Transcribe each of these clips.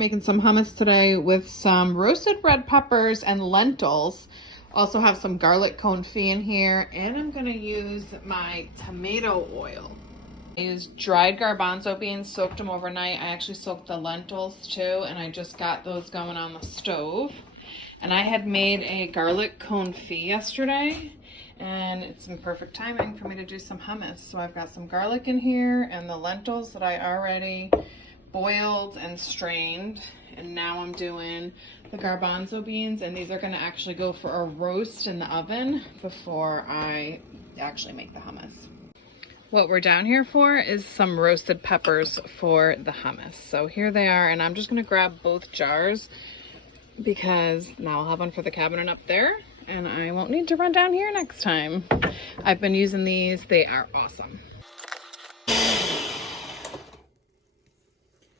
making some hummus today with some roasted red peppers and lentils. Also have some garlic confit in here, and I'm gonna use my tomato oil. I used dried garbanzo beans, soaked them overnight. I actually soaked the lentils too, and I just got those going on the stove. And I had made a garlic confit yesterday, and it's in perfect timing for me to do some hummus. So I've got some garlic in here and the lentils that I already boiled and strained. And now I'm doing the garbanzo beans, and these are gonna actually go for a roast in the oven before I actually make the hummus. What we're down here for is some roasted peppers for the hummus. So here they are, and I'm just gonna grab both jars because now I'll have one for the cabinet up there and I won't need to run down here next time. I've been using these, they are awesome.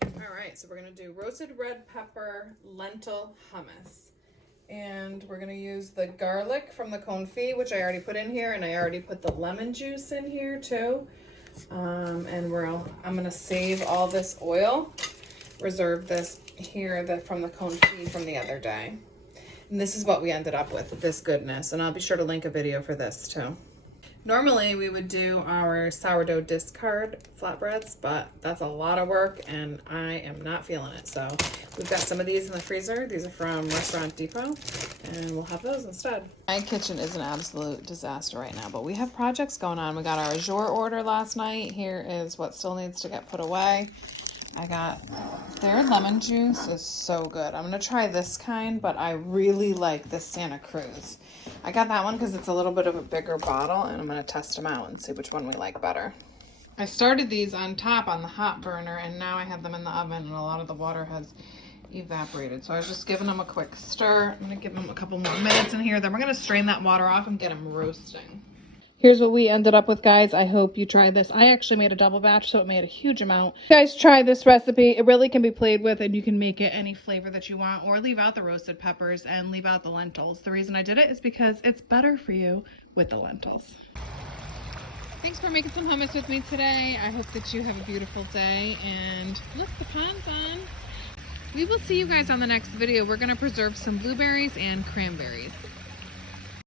All right, so we're gonna do roasted red pepper lentil hummus. And we're gonna use the garlic from the confit, which I already put in here, and I already put the lemon juice in here too. I'm gonna save all this oil, reserve this here from the confit from the other day. And this is what we ended up with, this goodness. And I'll be sure to link a video for this too. Normally we would do our sourdough discard flatbreads, but that's a lot of work and I am not feeling it. So we've got some of these in the freezer. These are from Restaurant Depot and we'll have those instead. My kitchen is an absolute disaster right now, but we have projects going on. We got our jour order last night. Here is what still needs to get put away. I got their lemon juice is so good. I'm gonna try this kind, but I really like this Santa Cruz. I got that one because it's a little bit of a bigger bottle, and I'm gonna test them out and see which one we like better. I started these on top on the hot burner, and now I have them in the oven, and a lot of the water has evaporated. So I was just giving them a quick stir. I'm gonna give them a couple more minutes in here, then we're gonna strain that water off and get them roasting. Here's what we ended up with, guys. I hope you tried this. I actually made a double batch, so it made a huge amount. You guys, try this recipe. It really can be played with, and you can make it any flavor that you want, or leave out the roasted peppers and leave out the lentils. The reason I did it is because it's better for you with the lentils. Thanks for making some hummus with me today. I hope that you have a beautiful day, and look, the pond's on. We will see you guys on the next video. We're gonna preserve some blueberries and cranberries.